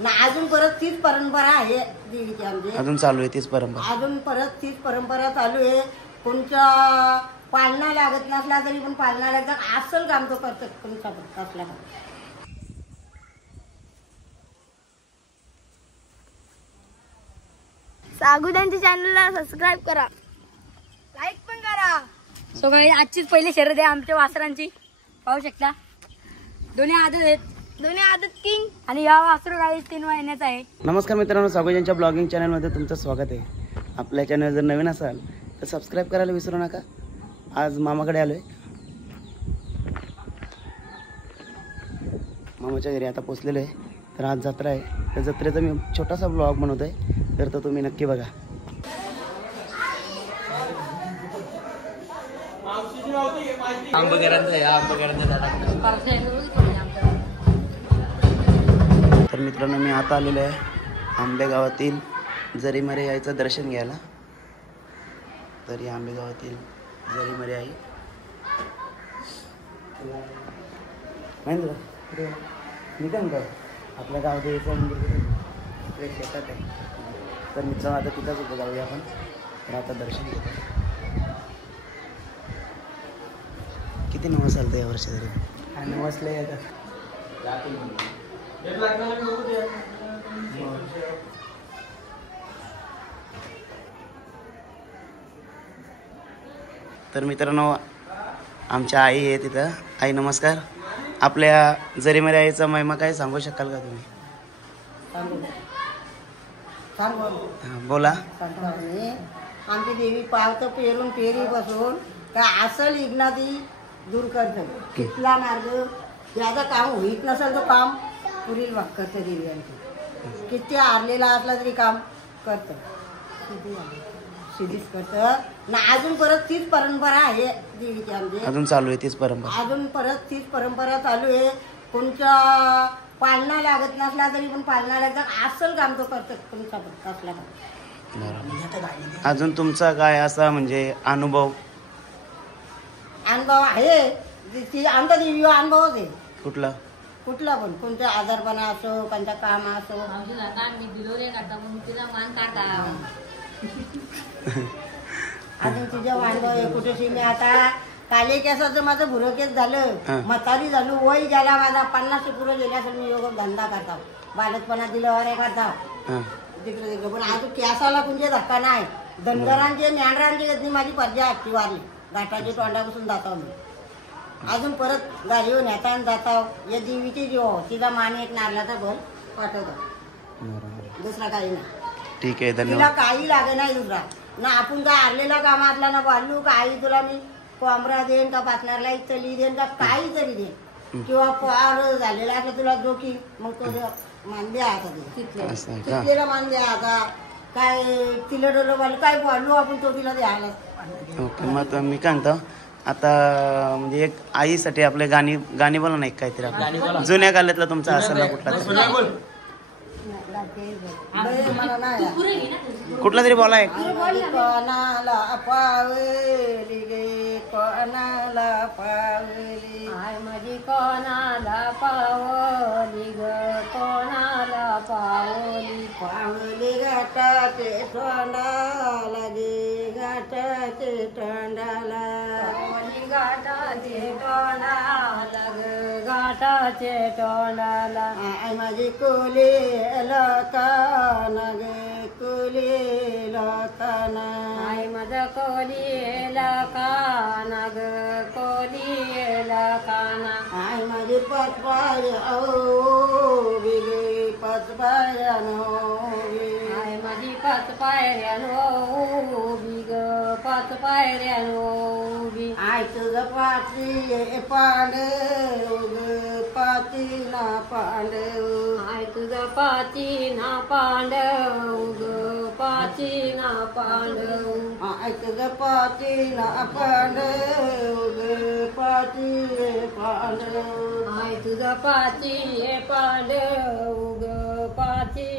ना अजून परत तीच परंपरा आहे देवीची आमची, अजून चालू आहे तीच परंपरा, अजून परत तीच परंपरा चालू आहे. कोणचा पाळणा लागत नसला तरी पण पाळणा लागत असल काम तो करतो कोणता असला का. सागुदांच्या चॅनलला सबस्क्राईब करा, लाईक पण करा. सो काही आजचीच पहिली शर्यत आहे आमच्या वासरांची, पाहू शकता. दोन्ही आदत आहेत, दोन्ही आदत किंग आणि या वासरू काही 3 महिन्याचा आहे. नमस्कार मित्रांनो, सागुदांच्या ब्लॉगिंग चॅनलमध्ये तुमचं स्वागत आहे. आपल्या चॅनल जर नवीन असाल तर सबस्क्राईब करायला विसरू नका. आज मामाकडे आलोय, मामाच्या घरी आता पोचलेलो आहे. तर आज जत्रा आहे, त्या जत्रेचा मी छोटासा ब्लॉग बनवतोय, तर तो तुम्ही नक्की बघा. तर मित्रांनो, मी आता आलेलो आहे आंबेगावातील जरीमरे आईचं दर्शन घ्यायला. तर ही आंबेगावातील जरीमरे आई महेंद्र निघन का आपल्या गावात यायचं म्हणजे शेतात आहे. तर मित्रांनो, आता तिथंच होतं, जाऊया आपण. तर आता दर्शन घेतो. किती नवस चालतं या वर्षी तरी, नवसले येतात. तर मित्रांनो, आमच्या आई आहे तिथं. आई नमस्कार. आपल्या जरीमरे आईचा महिमा काय सांगू शकाल का तुम्ही? बोला. आमची देवी पावतं पेरून पेरी बसून काय असल इग्नाती दूर करतं. कितला मार्ग याचं काम होईत नसेल तो काम पुरील वाक करतं देवी आमची. किती हारलेला असला तरी काम करतं, सिद्धीच करतं ना. अजून परत तीच परंपरा आहे देवीची आमची, अजून चालू आहे तीच परंपरा, अजून परत तीच परंपरा चालू आहे. कोणचा पाळणा लागत नसला तरी पण पाळणा लागत असल काम तो करतं कोणता असला का. अजून तुमचा काय असा म्हणजे अनुभव आहे आमचा देवी अनुभवच आहे. कुठला कुठला पण कोणता आजारपणा असो, कोणता काम असो. अजून तुझ्या अनुभव आहे कुठेशी. मी आता काले केसाचं माझं भुरकेस झालं, म्हातारी झालो, वय झाला माझा 50 पुरं गेल्या असेल. मी योग धंदा करता, बालकपणा दिलं करता तिकडे तिकडे. पण अजून केसाला कुंजे धक्का नाही. धनगरांचे मेंढरांची गती माझी पर्जा आजची वारली. घाटाची तोंडापासून जातो मी. अजून परत गाडीवर नेता जाता. या देवीची जीव तिचा मान एक नारळाचा भर पाठवतो, दुसरा काही नाही. ठीक आहे, तिला धन्यवाद. काही लागे नाही दुसरा ना. आपण काय हरलेला कामातला ना वाढलू का आई तुला मी कोंबरा देईन का पाचणारला एक चली देईन का काही तरी देईन, किंवा पार झालेला असला तुला डोकी मग तो मान द्या आता तिथलेला मान द्या. आता काय तिला डोलं वाढलं काय वाढलो आपण तो तिला द्यायला. ओके, मग मी काय म्हणतो आता म्हणजे एक आईसाठी आपले गाणी गाणी बोला नाही काहीतरी आपल्या जुन्या काळातला तुमचा असेल ना कुठला तरी, मला नाही कुठला तरी बोला एक. कोणाला पावली गे कोणाला पावली, आय माझी कोणाला पावली ग कोणाला पावली. पावली घाटाचे तोंडाला गे घाटाचे तोंडाला, पावली घाटाचे तोंडाला ग घाटाचे तोंडाला. आय माझी कोली लोकाना गे कोली लोकाना, आय माझं कोलीला काना ग कोलीला काना. आय माझी पचपाय ओ गे पचपायनो गे, आय माझी 5 पायऱ्यानो उभी ग 5 पायऱ्यानो उभी. आय तुझं पाची पांडव ग पाचीना पांडव, आय तुझं पाचीना पांडव ग पाचीना पांडव. आय तुझं पाचीना पांडव ग पाची पांडव, आय तुझं पाची पांडव ग पाची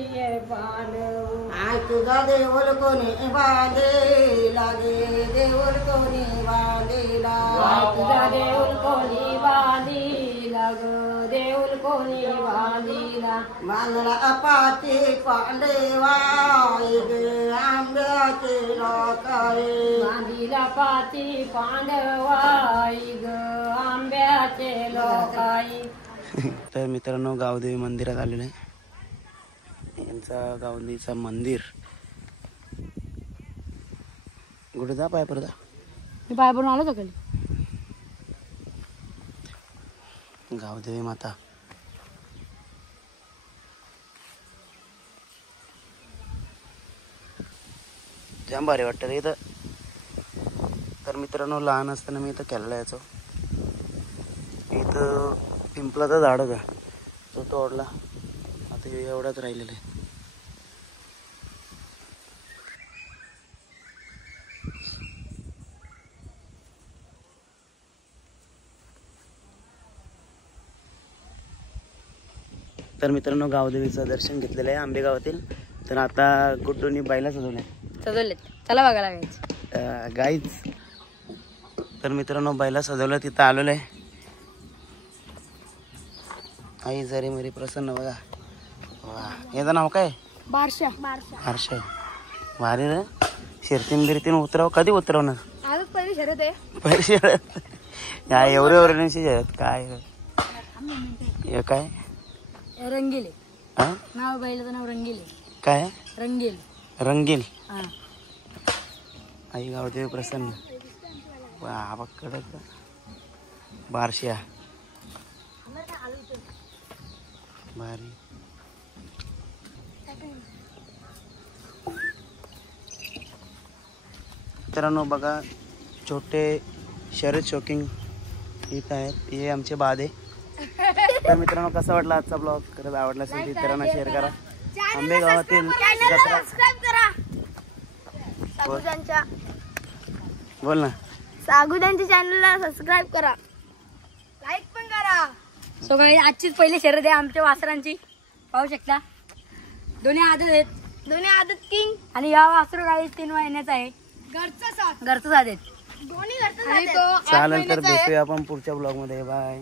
पांडव. आय तुझा देवल कोणी बांधेला गे देवल कोणी बांधेला, आय तुझा देऊळ कोणी बांधिला ग देऊल कोणी बांधिला बांधला अपाची पांडवाई ग आंब्याचे लोकाई बांधिला पाची पांडवाई ग आंब्याचे लोकाई. तर मित्रांनो गावदेवी मंदिरात आलेलं आहे. यांचा गावदेवीचा मंदिर कुठे जा पाय परदा मी पाय पडून आलो सकाळी. गावदेवी माता जाम भारी वाटतं रे इथं. तर मित्रांनो लहान असताना मी इथं खेळायला यायचो. इथं पिंपलाचं झाड का तो तोडला, आता एवढाच राहिलेला आहे. तर मित्रांनो गावदेवीचं दर्शन घेतलेलं आहे आंबेगावातील. तर आता गुड्डूनी बायला सजवलेत, चला बघायला गायचं गाईच. तर मित्रांनो बायला सजवलं, तिथं आलेलं आहे. आई जरी मरी प्रसन्न बघा. वा, याचं नाव काय? बारशा. हर्षय. भारी रे. शिरतीन बिरतीन उतराव. कधी उतरवणार? आजच पहिली शर्यत आहे. पैसे काय एवढे काय हे काय रंगील हा? नाव बैलाचं नाव रंगील काय रंगील. रंगील. हा आई गावदेवी प्रसन्न. वा कडक. बारशिया भारी. मित्रांनो बघा छोटे शर्यत शौकिंग इथं आहेत. हे आमचे बादे. तर मित्रांनो कसा वाटला आजचा ब्लॉग? खरंच आवडला असेल इतरांना शेअर करा. आंबेगावातील जत्रा बोल ना. सागुदांच्या चॅनलला सबस्क्राईब करा, लाईक पण करा. सो काही आजचीच पहिली शर्यत आहे आमच्या वासरांची. पाहू शकता दोन्ही आदत किंग आणि या वासरू काही 3 महिन्याचा आहे. घरचं साथ आहेत दोन्ही. चालेल तर भेटूया आपण पुढच्या ब्लॉग मध्ये. बाय.